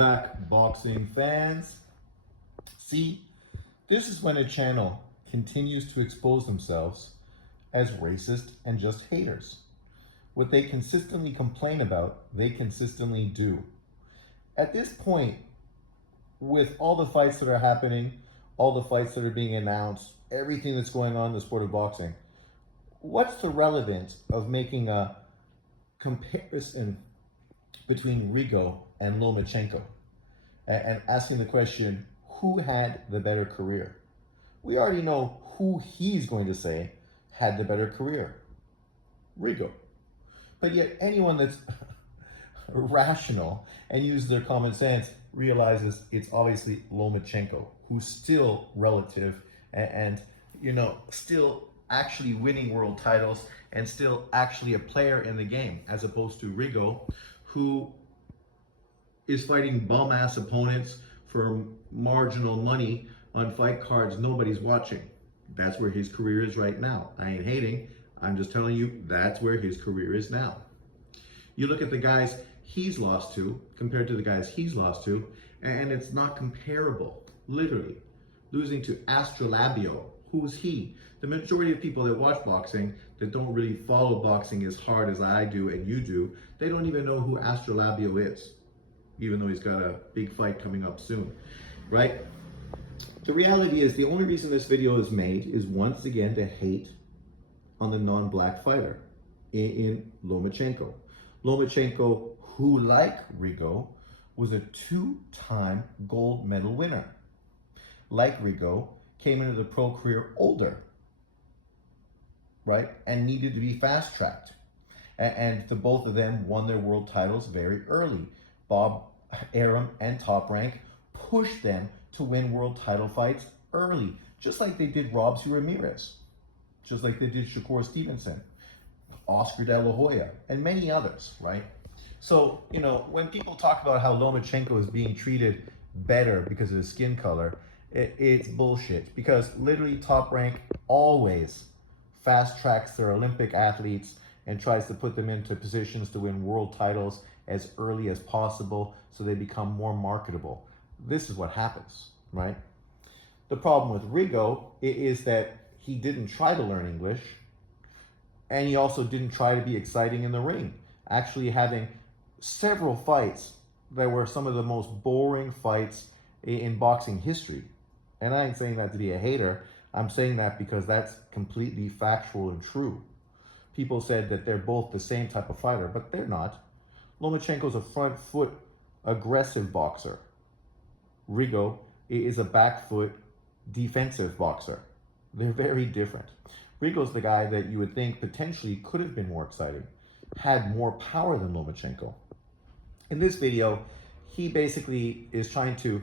back, boxing fans. See, this is when a channel continues to expose themselves as racist and just haters. What they consistently complain about, they consistently do. At this point, with all the fights that are happening, all the fights that are being announced, everything that's going on in the sport of boxing, what's the relevance of making a comparison between Rigo and Lomachenko and asking the question, who had the better career? We already know who he's going to say had the better career, Rigo. But yet anyone that's rational and uses their common sense realizes it's obviously Lomachenko, who's still relative and still actually winning world titles and still actually a player in the game, as opposed to Rigo, who is fighting bum-ass opponents for marginal money on fight cards nobody's watching. That's where his career is right now. I ain't hating, I'm just telling you that's where his career is now. You look at the guys he's lost to compared to the guys he's lost to, and it's not comparable, literally. Losing to Astrolabio, who's he? The majority of people that watch boxing, that don't really follow boxing as hard as I do and you do, they don't even know who Astrolabio is, even though he's got a big fight coming up soon, right? The reality is the only reason this video is made is once again to hate on the non-black fighter in Lomachenko. Lomachenko, who like Rigo, was a two-time gold medal winner. Like Rigo, came into the pro career older, right? And needed to be fast-tracked. And the both of them won their world titles very early. Bob Arum and Top Rank pushed them to win world title fights early, just like they did Robson Ramirez, just like they did Shakur Stevenson, Oscar De La Hoya, and many others, right? So, when people talk about how Lomachenko is being treated better because of his skin color, it's bullshit. Because literally Top Rank always fast tracks their Olympic athletes and tries to put them into positions to win world titles as early as possible so they become more marketable. This is what happens, right? The problem with Rigo is that he didn't try to learn English, and he also didn't try to be exciting in the ring, actually having several fights that were some of the most boring fights in boxing history. And I ain't saying that to be a hater. I'm saying that because that's completely factual and true. People said that they're both the same type of fighter, but they're not. Lomachenko's a front foot aggressive boxer. Rigo is a back foot defensive boxer. They're very different. Rigo's the guy that you would think potentially could have been more exciting, had more power than Lomachenko. In this video, he basically is trying to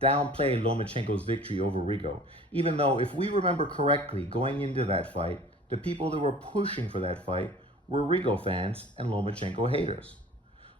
downplay Lomachenko's victory over Rigo, even though if we remember correctly, going into that fight, the people that were pushing for that fight were Rigo fans and Lomachenko haters.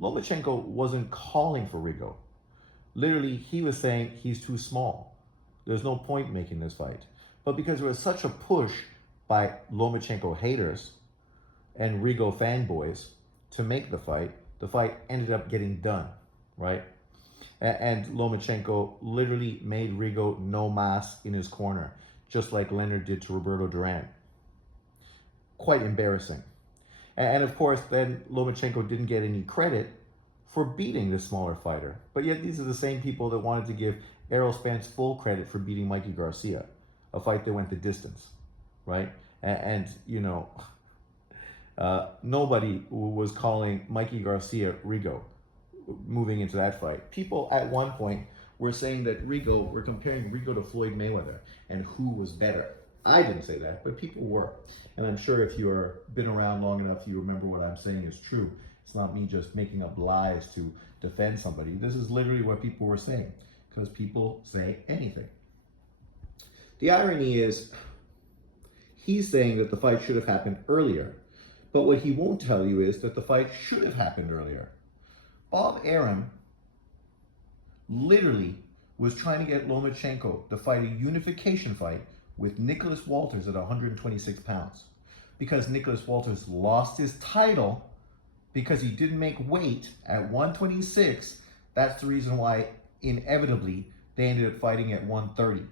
Lomachenko wasn't calling for Rigo. Literally, he was saying he's too small. There's no point making this fight. But because there was such a push by Lomachenko haters and Rigo fanboys to make the fight ended up getting done, right? And Lomachenko literally made Rigo no mas in his corner, just like Leonard did to Roberto Duran. Quite embarrassing. And of course, then Lomachenko didn't get any credit for beating the smaller fighter. But yet these are the same people that wanted to give Errol Spence full credit for beating Mikey Garcia, a fight that went the distance, right? And nobody was calling Mikey Garcia Rigo moving into that fight. People at one point were saying that we're comparing Rigo to Floyd Mayweather and who was better. I didn't say that, but people were. And I'm sure if you've been around long enough, you remember what I'm saying is true. It's not me just making up lies to defend somebody. This is literally what people were saying, because people say anything. The irony is, he's saying that the fight should have happened earlier, but what he won't tell you is that the fight should have happened earlier. Bob Arum literally was trying to get Lomachenko to fight a unification fight with Nicholas Walters at 126 pounds, because Nicholas Walters lost his title because he didn't make weight at 126 That's the reason why inevitably they ended up fighting at 130,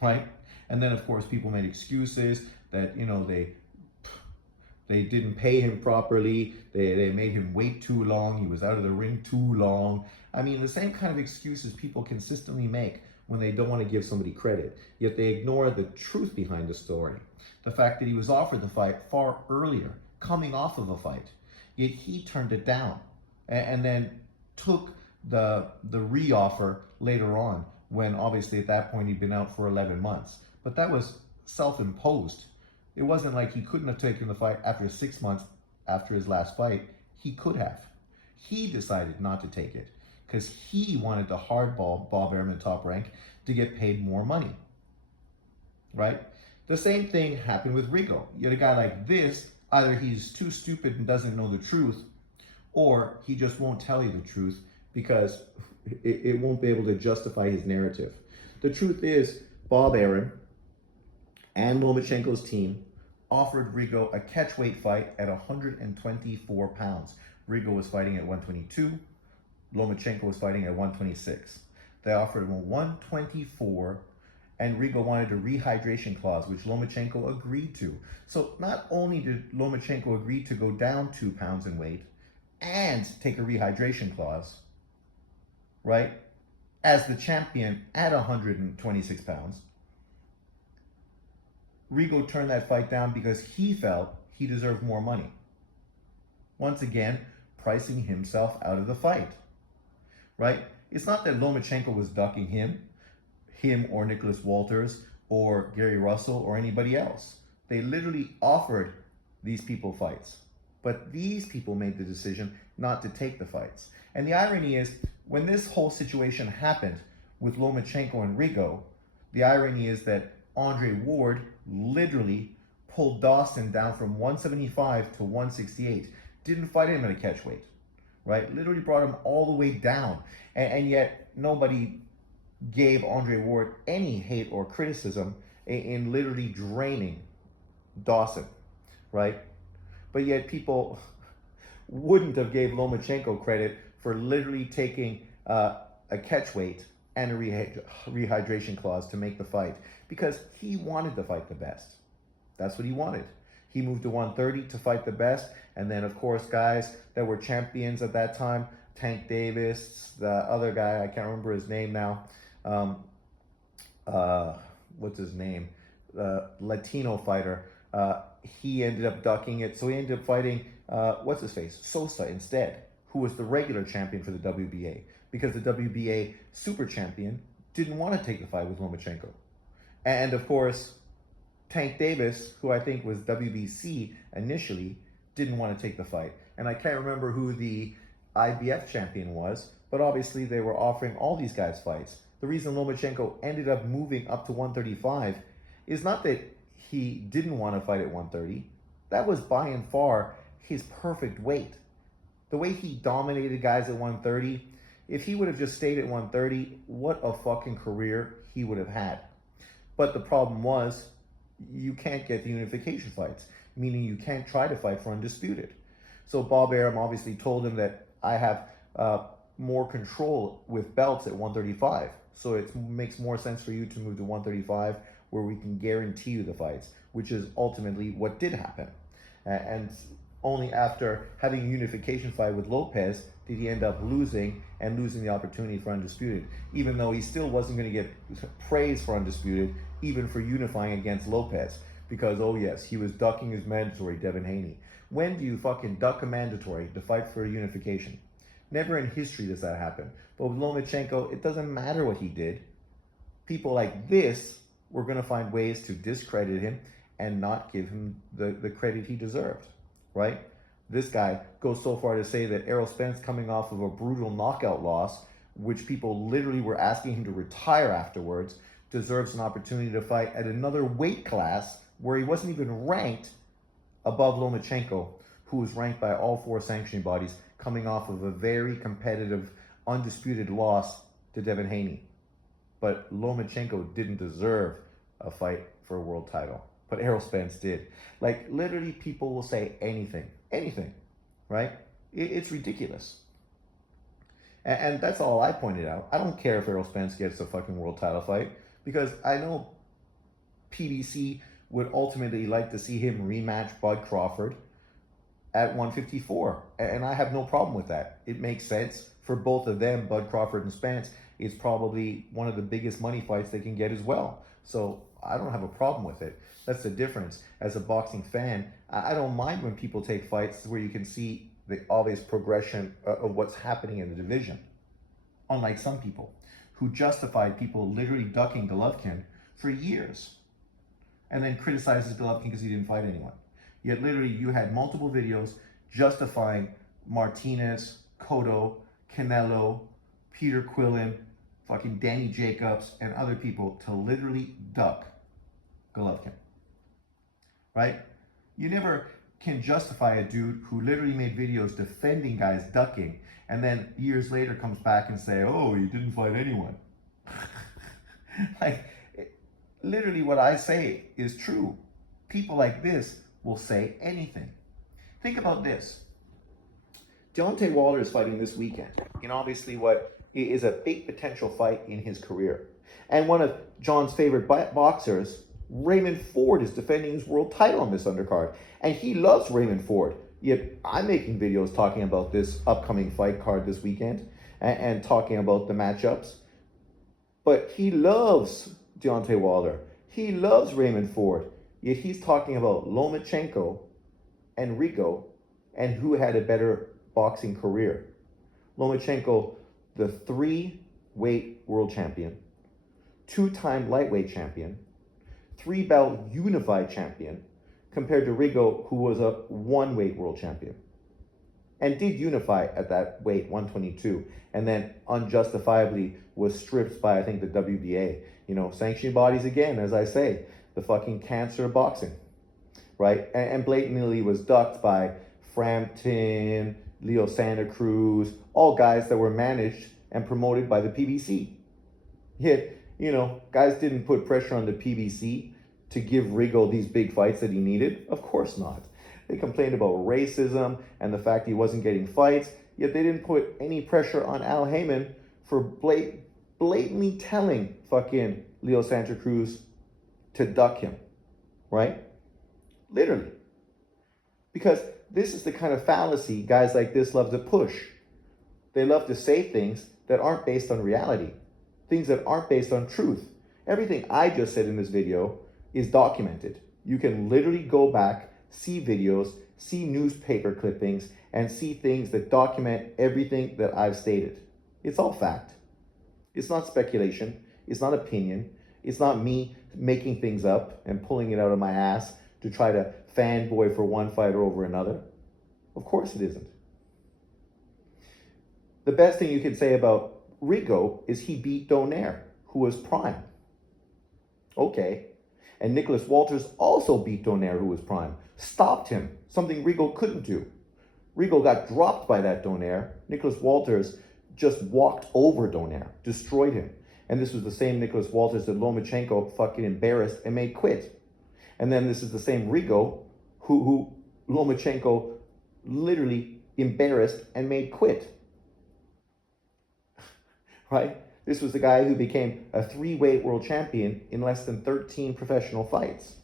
right? And then of course people made excuses that they didn't pay him properly. They made him wait too long. He was out of the ring too long. I mean, the same kind of excuses people consistently make when they don't want to give somebody credit. Yet they ignore the truth behind the story. The fact that he was offered the fight far earlier, coming off of a fight. Yet he turned it down and then took the re-offer later on, when obviously at that point he'd been out for 11 months. But that was self-imposed. It wasn't like he couldn't have taken the fight after 6 months after his last fight. He could have. He decided not to take it because he wanted to hardball Bob Arum, Top Rank, to get paid more money, right? The same thing happened with Rigo. You had a guy like this, either he's too stupid and doesn't know the truth, or he just won't tell you the truth because it won't be able to justify his narrative. The truth is, Bob Arum and Lomachenko's team offered Rigo a catchweight fight at 124 pounds. Rigo was fighting at 122. Lomachenko was fighting at 126. They offered him a 124, and Rigo wanted a rehydration clause, which Lomachenko agreed to. So not only did Lomachenko agree to go down 2 pounds in weight and take a rehydration clause, right, as the champion at 126 pounds, Rigo turned that fight down because he felt he deserved more money. Once again, pricing himself out of the fight, right? It's not that Lomachenko was ducking him or Nicholas Walters or Gary Russell or anybody else. They literally offered these people fights, but these people made the decision not to take the fights. And the irony is, when this whole situation happened with Lomachenko and Rigo, the irony is that Andre Ward literally pulled Dawson down from 175 to 168. Didn't fight him at a catchweight, right? Literally brought him all the way down. And yet nobody gave Andre Ward any hate or criticism in literally draining Dawson, right? But yet people wouldn't have gave Lomachenko credit for literally taking a catchweight and a rehydration clause to make the fight, because he wanted to fight the best. That's what he wanted. He moved to 130 to fight the best, and then of course guys that were champions at that time, Tank Davis, the other guy, I can't remember his name now, what's his name, Latino fighter, he ended up ducking it, so he ended up fighting, what's his face, Sosa instead, who was the regular champion for the WBA, because the WBA super champion didn't want to take the fight with Lomachenko. And of course, Tank Davis, who I think was WBC initially, didn't want to take the fight. And I can't remember who the IBF champion was, but obviously they were offering all these guys fights. The reason Lomachenko ended up moving up to 135 is not that he didn't want to fight at 130. That was by and far his perfect weight. The way he dominated guys at 130, if he would have just stayed at 130, what a fucking career he would have had. But the problem was, you can't get the unification fights, meaning you can't try to fight for undisputed. So Bob Arum obviously told him that I have more control with belts at 135. So it makes more sense for you to move to 135 where we can guarantee you the fights, which is ultimately what did happen. And only after having a unification fight with Lopez did he end up losing the opportunity for undisputed, even though he still wasn't going to get praise for undisputed, even for unifying against Lopez, because, oh yes, he was ducking his mandatory, Devin Haney. When do you fucking duck a mandatory to fight for a unification? Never in history does that happen. But with Lomachenko, it doesn't matter what he did. People like this were going to find ways to discredit him and not give him the credit he deserved, right? This guy goes so far to say that Errol Spence, coming off of a brutal knockout loss, which people literally were asking him to retire afterwards, deserves an opportunity to fight at another weight class where he wasn't even ranked above Lomachenko, who was ranked by all four sanctioning bodies, coming off of a very competitive, undisputed loss to Devin Haney. But Lomachenko didn't deserve a fight for a world title, but Errol Spence did. Like, literally, people will say anything, right? It's ridiculous. And that's all I pointed out. I don't care if Errol Spence gets a fucking world title fight because I know PBC would ultimately like to see him rematch Bud Crawford at 154. And I have no problem with that. It makes sense for both of them, Bud Crawford and Spence. Is probably one of the biggest money fights they can get as well. So I don't have a problem with it. That's the difference. As a boxing fan, I don't mind when people take fights where you can see the obvious progression of what's happening in the division. Unlike some people who justified people literally ducking Golovkin for years and then criticizes Golovkin because he didn't fight anyone. Yet literally you had multiple videos justifying Martinez, Cotto, Canelo, Peter Quillen, fucking Danny Jacobs, and other people to literally duck Golovkin, right? You never can justify a dude who literally made videos defending guys ducking and then years later comes back and say, oh, you didn't fight anyone. Like, literally what I say is true. People like this will say anything. Think about this. Deontay Wilder is fighting this weekend in obviously what is a big potential fight in his career. And one of John's favorite boxers, Raymond Ford, is defending his world title on this undercard. And he loves Raymond Ford. Yet I'm making videos talking about this upcoming fight card this weekend and talking about the matchups. But he loves Deontay Wilder. He loves Raymond Ford. Yet he's talking about Lomachenko and Rigo and who had a better boxing career. Lomachenko, the 3-weight world champion, 2-time lightweight champion, 3-belt unified champion, compared to Rigo, who was a 1-weight world champion and did unify at that weight, 122, and then unjustifiably was stripped by, I think, the WBA. You know, sanctioning bodies again, as I say, the fucking cancer of boxing, right? And blatantly was ducked by Frampton, Leo Santa Cruz, all guys that were managed and promoted by the PBC. Yet, you know, guys didn't put pressure on the PBC to give Rigo these big fights that he needed. Of course not. They complained about racism and the fact he wasn't getting fights, yet they didn't put any pressure on Al Haymon for blatantly telling fucking Leo Santa Cruz to duck him, right? Literally. Because this is the kind of fallacy guys like this love to push. They love to say things that aren't based on reality, things that aren't based on truth. Everything I just said in this video is documented. You can literally go back, see videos, see newspaper clippings, and see things that document everything that I've stated. It's all fact. It's not speculation. It's not opinion. It's not me making things up and pulling it out of my ass to try to fanboy for one fighter over another. Of course it isn't. The best thing you can say about Rigo is he beat Donaire, who was prime. Okay. And Nicholas Walters also beat Donaire, who was prime. Stopped him, something Rigo couldn't do. Rigo got dropped by that Donaire. Nicholas Walters just walked over Donaire, destroyed him. And this was the same Nicholas Walters that Lomachenko fucking embarrassed and made quit. And then this is the same Rigo who Lomachenko literally embarrassed and made quit. Right? This was the guy who became a 3-weight world champion in less than 13 professional fights.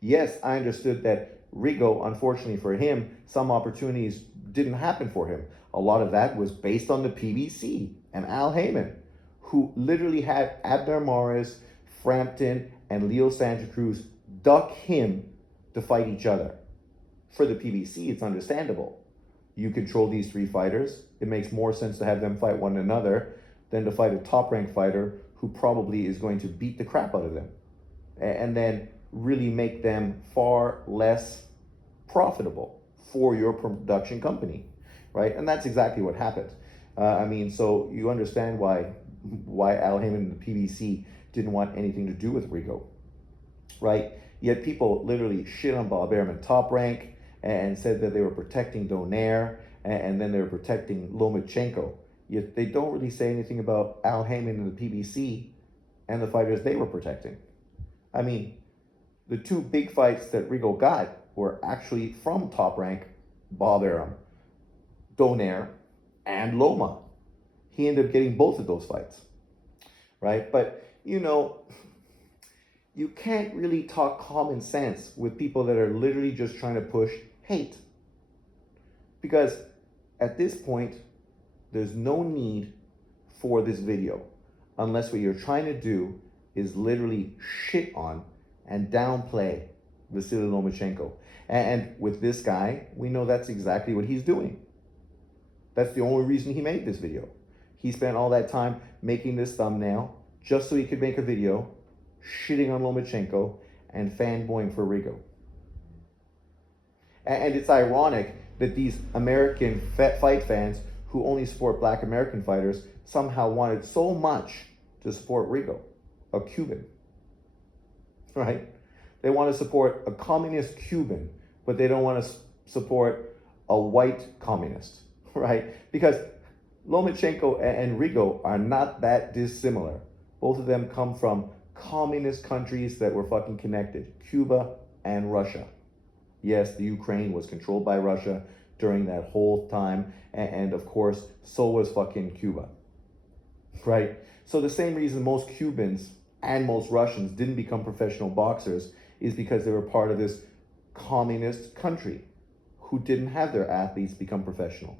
Yes, I understood that Rigo, unfortunately for him, some opportunities didn't happen for him. A lot of that was based on the PBC and Al Haymon, who literally had Abner Mares, Frampton, and Leo Santa Cruz duck him to fight each other. For the PBC, it's understandable. You control these 3 fighters. It makes more sense to have them fight one another than to fight a top-ranked fighter who probably is going to beat the crap out of them and then really make them far less profitable for your production company, right? And that's exactly what happened. So you understand why Al Haymon and the PBC didn't want anything to do with Rigo, right? Yet people literally shit on Bob Arum Top Rank and said that they were protecting Donaire and then they were protecting Lomachenko. Yet they don't really say anything about Al Haymon and the PBC and the fighters they were protecting. I mean, the 2 big fights that Rigo got were actually from Top Rank, Bob Arum, Donaire, and Loma. He ended up getting both of those fights, right? But, you know, you can't really talk common sense with people that are literally just trying to push hate. Because at this point, there's no need for this video unless what you're trying to do is literally shit on and downplay Vasily Lomachenko. And with this guy, we know that's exactly what he's doing. That's the only reason he made this video. He spent all that time making this thumbnail just so he could make a video shitting on Lomachenko and fanboying for Rigo. And it's ironic that these American fight fans who only support black American fighters somehow wanted so much to support Rigo, a Cuban, right? They want to support a communist Cuban, but they don't want to support a white communist, right? Because Lomachenko and Rigo are not that dissimilar. Both of them come from communist countries that were fucking connected, Cuba and Russia. Yes, the Ukraine was controlled by Russia during that whole time, and of course, so was fucking Cuba, right? So the same reason most Cubans and most Russians didn't become professional boxers is because they were part of this communist country who didn't have their athletes become professional.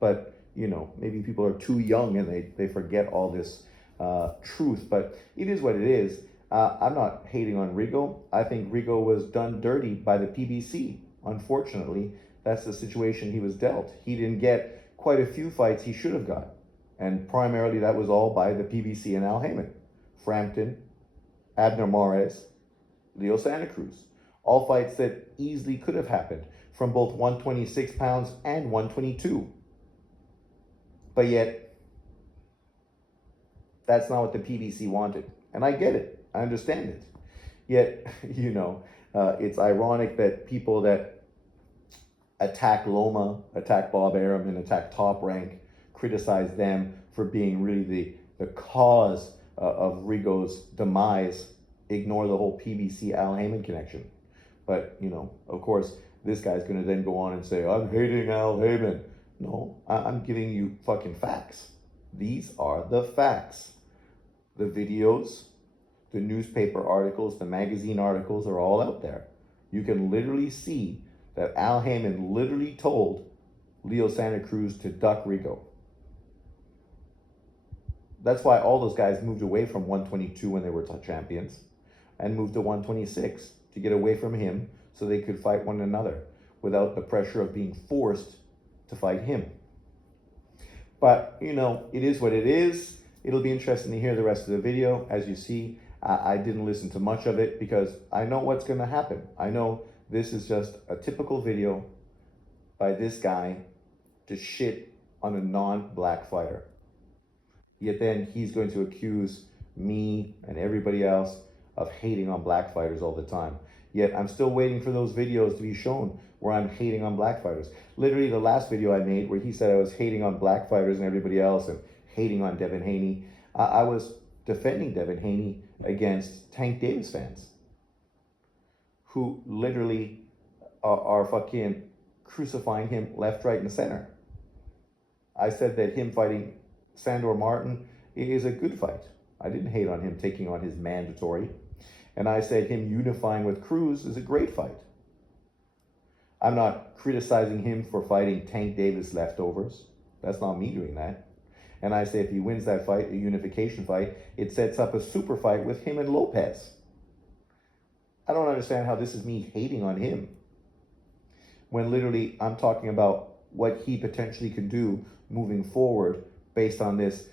But, you know, maybe people are too young and they forget all this truth, but it is what it is. I'm not hating on Rigo. I think Rigo was done dirty by the PBC. Unfortunately, that's the situation he was dealt. He didn't get quite a few fights he should have got. And primarily that was all by the PBC and Al Haymon. Frampton, Abner Mares, Leo Santa Cruz. All fights that easily could have happened from both 126 pounds and 122. But yet, that's not what the PBC wanted. And I get it. I understand it. Yet, you know, it's ironic that people that attack Loma, attack Bob Arum, and attack Top Rank, criticize them for being really the cause of Rigo's demise, ignore the whole PBC Al Haymon connection. But, you know, of course, this guy's going to then go on and say, I'm hating Al Haymon. No, I'm giving you fucking facts. These are the facts. The videos, the newspaper articles, the magazine articles are all out there. You can literally see that Al Haymon literally told Leo Santa Cruz to duck Rigo. That's why all those guys moved away from 122 when they were champions and moved to 126 to get away from him so they could fight one another without the pressure of being forced to fight him. But, you know, it is what it is. It'll be interesting to hear the rest of the video. As you see, I didn't listen to much of it because I know what's going to happen. I know this is just a typical video by this guy to shit on a non-black fighter. Yet then he's going to accuse me and everybody else of hating on black fighters all the time. Yet I'm still waiting for those videos to be shown where I'm hating on black fighters. Literally the last video I made where he said I was hating on black fighters and everybody else and hating on Devin Haney, I was defending Devin Haney against Tank Davis fans who literally are fucking crucifying him left, right, and center. I said that him fighting Sandor Martin is a good fight. I didn't hate on him taking on his mandatory. And I said him unifying with Cruz is a great fight. I'm not criticizing him for fighting Tank Davis leftovers. That's not me doing that. And I say if he wins that fight, a unification fight, it sets up a super fight with him and Lopez. I don't understand how this is me hating on him when literally I'm talking about what he potentially could do moving forward based on this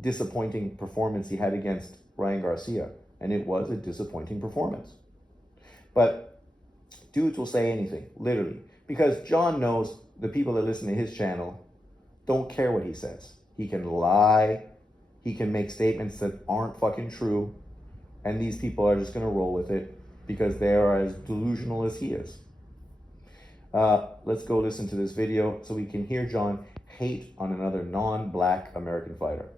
disappointing performance he had against Ryan Garcia. And it was a disappointing performance. But dudes will say anything, literally. Because John knows the people that listen to his channel don't care what he says. He can lie. He can make statements that aren't fucking true. And these people are just going to roll with it because they are as delusional as he is. Let's go listen to this video so we can hear John hate on another non-black American fighter.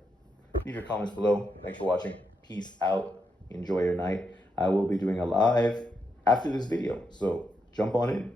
Leave your comments below. Thanks for watching. Peace out. Enjoy your night. I will be doing a live after this video, so jump on in.